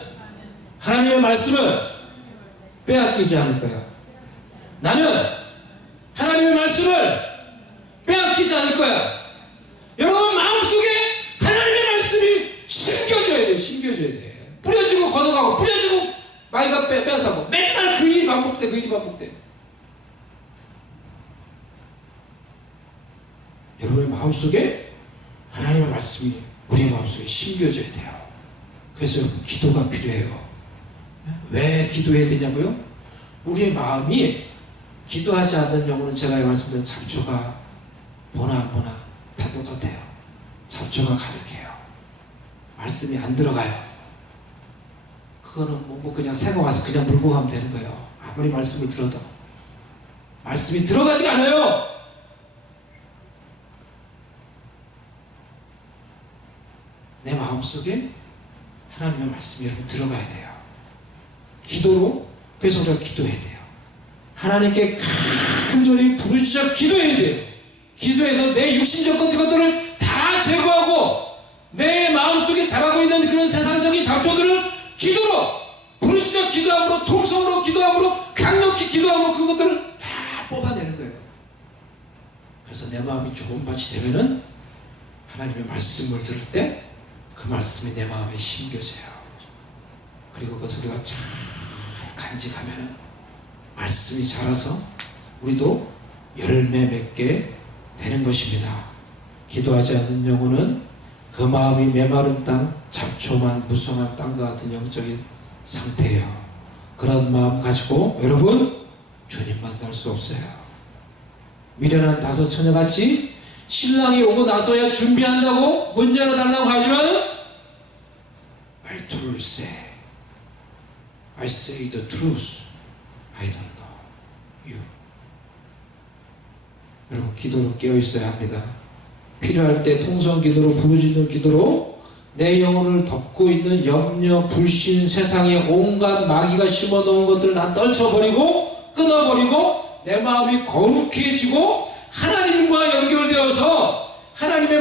하나님의 말씀을 빼앗기지 않을 거야. 나는 하나님의 말씀을 빼앗기지 않을 거야. 여러분 마음속에 하나님의 말씀이 심겨져야 돼. 심겨져야 돼. 뿌려지고 걷어가고 뿌려지고 마귀가 빼앗아가고 맨날 그 일이 반복돼. 여러분의 마음속에 하나님의 말씀이 우리의 마음속에 심겨져야 돼요. 그래서 여러분 기도가 필요해요. 왜 기도해야 되냐고요? 우리의 마음이 기도하지 않는 영혼은 제가 말씀드린 잡초가 보나 다 똑같아요. 잡초가 가득해요. 말씀이 안 들어가요. 그거는 뭐 그냥 새가 와서 그냥 물고 가면 되는 거예요. 아무리 말씀을 들어도 말씀이 들어가지 않아요. 내 마음속에 하나님의 말씀이 여러분 들어가야 돼요. 기도로 그래서 우리가 기도해야 돼요. 하나님께 간절히 부르짖어 기도해야 돼요. 기도해서 내 육신적 것들을 다 제거하고 내 마음속에 자라고 있는 그런 세상적인 잡초들을 기도로 부르짖어 기도함으로 통성으로 기도함으로 강력히 기도함으로 그것들을 다 뽑아내는 거예요. 그래서 내 마음이 좋은 밭이 되면은 하나님의 말씀을 들을 때 그 말씀이 내 마음에 심겨져요. 그리고 그것을 우리가 잘 간직하면 말씀이 자라서 우리도 열매 맺게 되는 것입니다. 기도하지 않는 영혼은 그 마음이 메마른 땅, 잡초만 무성한 땅과 같은 영적인 상태예요. 그런 마음 가지고 여러분 주님 만날 수 없어요. 미련한 다섯 처녀같이 신랑이 오고 나서야 준비한다고 문 열어달라고 하지만 말투를 say I say the truth. I don't know you. 여러분 기도로 깨어있어야 합니다. 필요할 때 통성기도로 부르짖는 기도로 내 영혼을 덮고 있는 염려, 불신, 세상에 온갖 마귀가 심어놓은 것들을 다 떨쳐버리고 끊어버리고 내 마음이 거룩해지고 하나님과 연결되어서 하나님의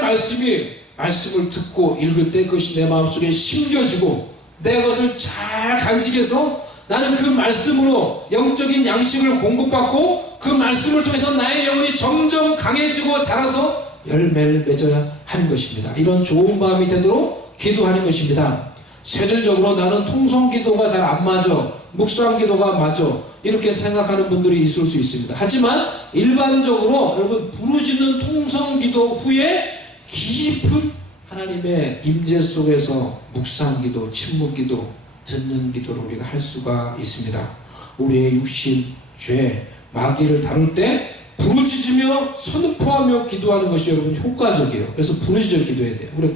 말씀을 듣고 읽을 때 그것이 내 마음속에 심겨지고 내 것을 잘 간직해서 나는 그 말씀으로 영적인 양식을 공급받고 그 말씀을 통해서 나의 영혼이 점점 강해지고 자라서 열매를 맺어야 하는 것입니다. 이런 좋은 마음이 되도록 기도하는 것입니다. 세대적으로 나는 통성기도가 잘 안 맞아, 묵상기도가 맞아 이렇게 생각하는 분들이 있을 수 있습니다. 하지만 일반적으로 여러분 부르짖는 통성기도 후에 깊은 하나님의 임재 속에서 묵상기도, 침묵기도, 듣는 기도를 우리가 할 수가 있습니다. 우리의 육신, 죄, 마귀를 다룰 때 부르짖으며 선포하며 기도하는 것이 여러분 효과적이에요. 그래서 부르짖어 기도해야 돼요. 우리가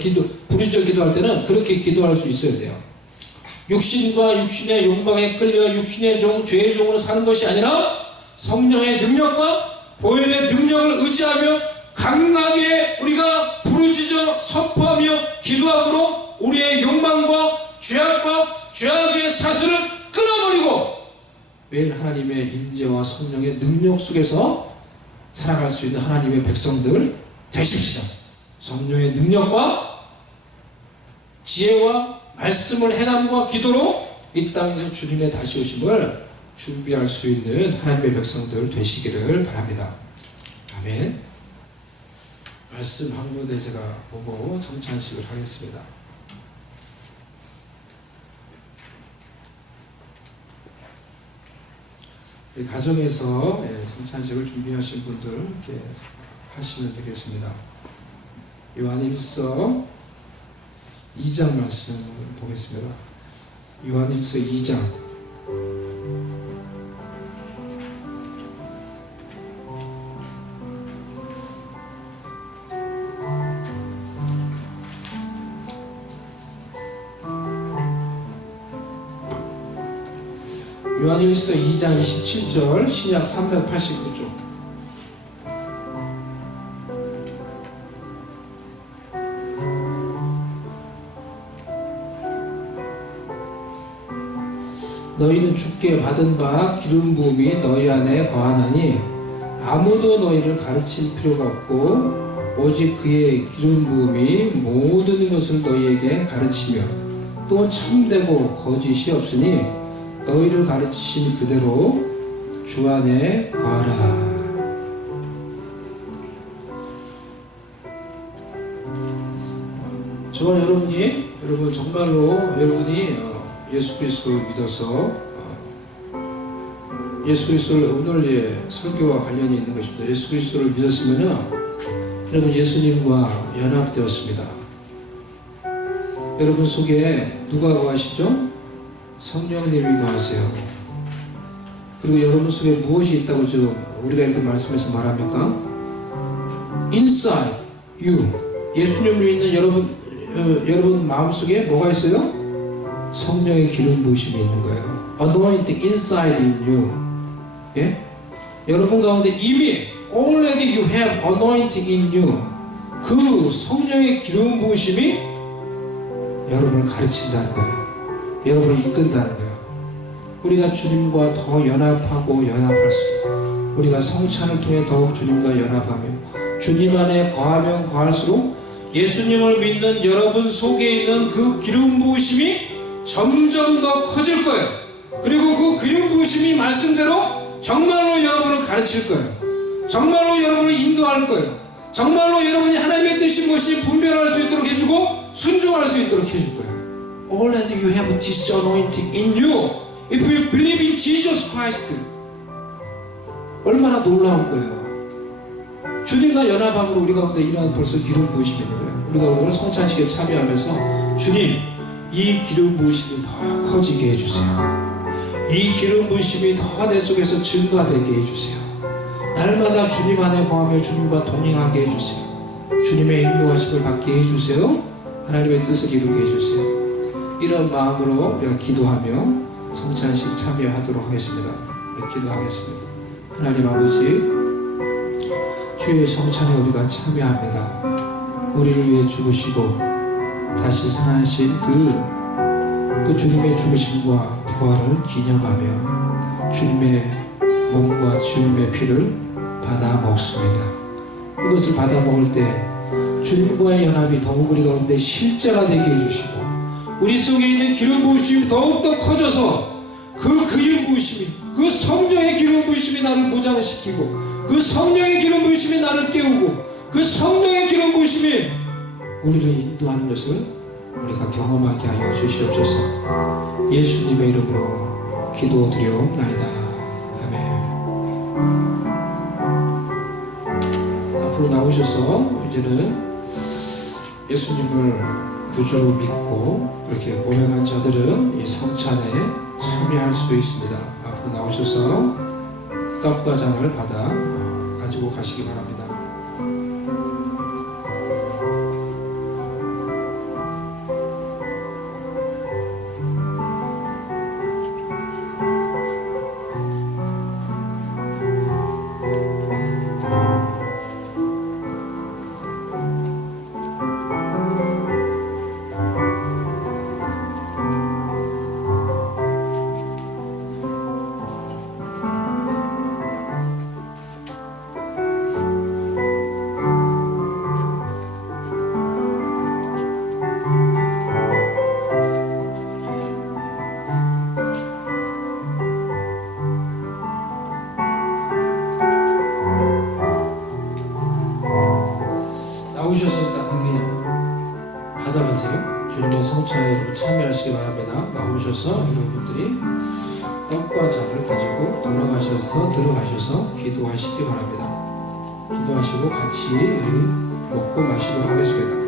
부르짖어 기도할 때는 그렇게 기도할 수 있어야 돼요. 육신과 육신의 욕망에 끌려 육신의 종, 죄의 종으로 사는 것이 아니라 성령의 능력과 보혈의 능력을 의지하며 강하게 우리가 부르짖어 선포하며 기도함으로 우리의 욕망과 죄악과 죄악의 사슬을 끊어버리고 매일 하나님의 임재와 성령의 능력 속에서 살아갈 수 있는 하나님의 백성들 되십시오. 성령의 능력과 지혜와 말씀을 행함과 기도로 이 땅에서 주님의 다시 오심을 준비할 수 있는 하나님의 백성들 되시기를 바랍니다. 아멘. 말씀 한 군데 제가 보고 성찬식을 하겠습니다. 가정에서 성찬식을 준비하신 분들 이렇게 하시면 되겠습니다. 요한일서 2장 말씀 보겠습니다. 요한일서 2장 요한일서 2장 27절 신약 389쪽 너희는 주께 받은 바 기름 부음이 너희 안에 거하나니 아무도 너희를 가르칠 필요가 없고 오직 그의 기름 부음이 모든 것을 너희에게 가르치며 또 참되고 거짓이 없으니 너희를 가르치신 그대로 주 안에 거하라. 저와 여러분 정말로 여러분이 예수 그리스도를 믿어서 예수 그리스도를 오늘 설교와 관련이 있는 것입니다. 예수 그리스도를 믿었으면은 여러분 예수님과 연합되었습니다. 여러분 속에 누가 거하시죠? 성령님이 거하세요. 그리고 여러분 속에 무엇이 있다고 지금 우리가 이렇게 말씀에서 말합니까? Inside you. 예수님을 믿는 여러분 마음속에 뭐가 있어요? 성령의 기름 부으심이 있는 거예요. Anointing inside in you. 예? 여러분 가운데 이미 already you have anointing in you. 그 성령의 기름 부으심이 여러분을 가르친다는 거예요. 여러분을 이끈다는 거예요. 우리가 주님과 더 연합하고 연합할수록 우리가 성찬을 통해 더욱 주님과 연합하며 주님 안에 거하면 거할수록 예수님을 믿는 여러분 속에 있는 그 기름 부으심이 점점 더 커질 거예요. 그리고 그 기름 부으심이 말씀대로 정말로 여러분을 가르칠 거예요. 정말로 여러분을 인도할 거예요. 정말로 여러분이 하나님의 뜻인 것이 분별할 수 있도록 해주고 순종할 수 있도록 해줄 거예요. Already that you have this anointing in you. If you believe in Jesus Christ. 얼마나 놀라운 거예요. 주님과 연합함으로 우리 가운데 이러한 벌써 기름 부으심이 있는 거예요. 우리가 오늘 성찬식에 참여하면서 주님, 이 기름 부으심이 더 커지게 해주세요. 이 기름 부으심이 더 내 속에서 증가되게 해주세요. 날마다 주님 안에 거하며 주님과 동행하게 해주세요. 주님의 인도하심을 받게 해주세요. 하나님의 뜻을 이루게 해주세요. 이런 마음으로 우리가 기도하며 성찬식 참여하도록 하겠습니다. 기도하겠습니다. 하나님 아버지, 주의 성찬에 우리가 참여합니다. 우리를 위해 죽으시고 다시 살아나신 그 주님의 죽으심과 부활을 기념하며 주님의 몸과 주님의 피를 받아 먹습니다. 이것을 받아 먹을 때 주님과의 연합이 더욱 우리 가운데 실제가 되게 해주시고 우리 속에 있는 기름 부으심이 더욱더 커져서 그 기름 부으심이, 그 성령의 기름 부으심이 나를 무장시키고 그 성령의 기름 부으심이 나를 깨우고 그 성령의 기름 부으심이 우리를 인도하는 것을 우리가 경험하게 하여 주시옵소서. 예수님의 이름으로 기도드리옵나이다. 아멘. 앞으로 나오셔서 이제는 예수님을 구주로 믿고 이렇게 고백한 자들은 이 성찬에 참여할 수 있습니다. 앞으로 나오셔서 떡과 잔을 받아 가지고 가시기 바랍니다. 나오셔서 그냥 받아가세요. 주님의 성찬에 참여하시기 바랍니다. 나오셔서 여러분들이 떡과 잔을 가지고 돌아가셔서 들어가셔서 기도하시기 바랍니다. 기도하시고 같이 먹고 마시도록 하겠습니다.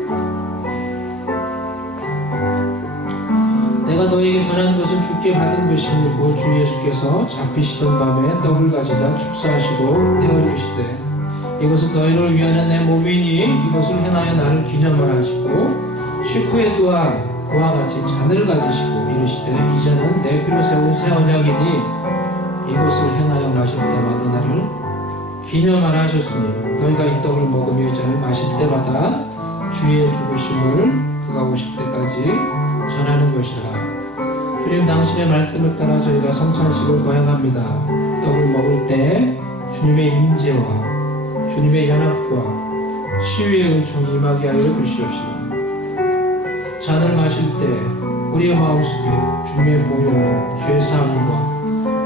내가 너에게 전한 것은 주께 받은 것이므로 주 예수께서 잡히시던 밤에 떡을 가지사 축사하시고 떼어주시되 이것은 너희를 위하는 내 몸이니 이것을 행하여 나를 기념하라 하시고 식후에 또한 그와 같이 잔을 가지시고 이르시되 이제는 내 피로 세운 새 언약이니 이것을 행하여 마실 때마다 나를 기념하라 하셨으니 너희가 이 떡을 먹으며 이 잔을 마실 때마다 주의 죽으심을 그가 오실 때까지 전하는 것이라. 주님 당신의 말씀을 따라 저희가 성찬식을 거행합니다. 떡을 먹을 때 주님의 임재와 주님의 연합과 치유의 은총이 임하게 하여 주시옵시고 잔을 마실 때 우리의 마음속에 주님의 보혈과 죄사함과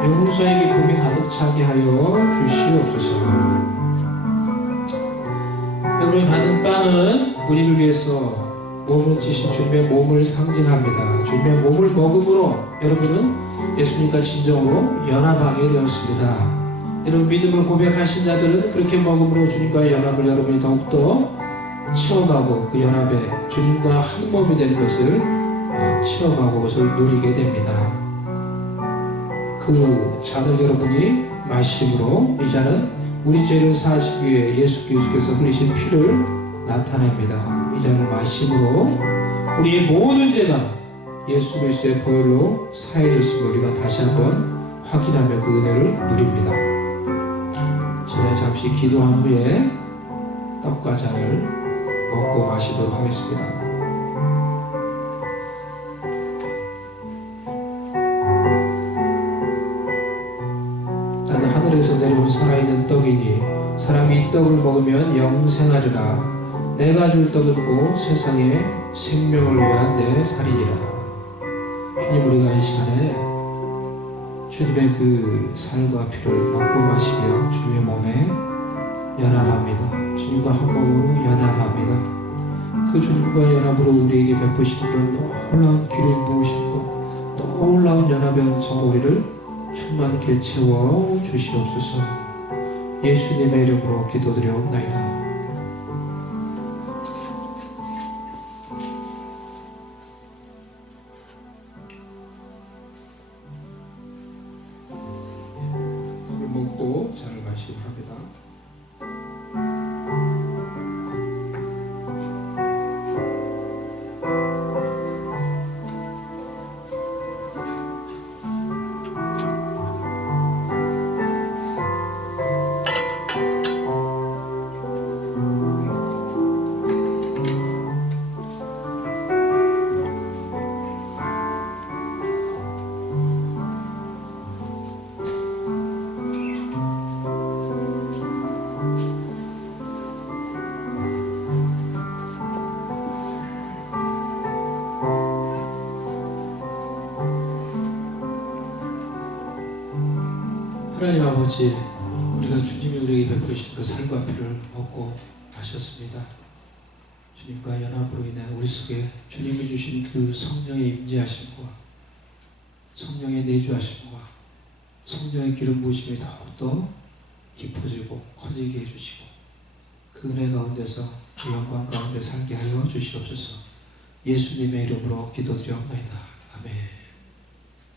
용서의 기쁨이 가득 차게 하여 주시옵소서. 여러분이 받은 빵은 우리를 위해서 몸으로 찌신 주님의 몸을 상징합니다. 주님의 몸을 먹음으로 여러분은 예수님과 진정으로 연합하게 되었습니다. 여러분 믿음을 고백하신 자들은 그렇게 먹음으로 주님과의 연합을 여러분이 더욱더 체험하고 그 연합에 주님과 한 몸이 되는 것을 체험하고 그것을 누리게 됩니다. 그 잔을 여러분이 마심으로 이 잔은 우리 죄를 사하시기 위해 예수 그리스도께서 흘리신 피를 나타냅니다. 이 잔을 마심으로 우리의 모든 죄가 예수 그리스도의 보혈로 사해졌음을 우리가 다시 한번 확인하며 그 은혜를 누립니다. 전에 잠시 기도한 후에 떡과 잔을 먹고 마시도록 하겠습니다. 나는 하늘에서 내려온 살아있는 떡이니 사람이 이 떡을 먹으면 영생하리라. 내가 줄 떡은 곧 세상의 생명을 위한 내 살이니라. 주님, 우리가 이 시간에 주님의 그 살과 피를 먹고 마시며 주님의 몸에 연합합니다. 주님과 한 몸으로 연합합니다. 그 주님과 연합으로 우리에게 베푸시는 그런 놀라운 기름 부으심과 변화된 성우리를 충만케 채워 주시옵소서. 예수님의 이름으로 기도드려옵나이다. 밥을 먹고 잔을 마시기 바랍니다. 하나님 아버지, 우리가 주님이 우리에게 베푸신 그 살과 피를 먹고 마셨습니다. 주님과 연합으로 인해 우리 속에 주님이 주신 그 성령의 임재하심과 성령의 내주하심과 성령의 기름 부으심이 더욱더 깊어지고 커지게 해주시고 그 은혜 가운데서 그 영광 가운데 살게 하여 주시옵소서. 예수님의 이름으로 기도드려옵나이다. 아멘.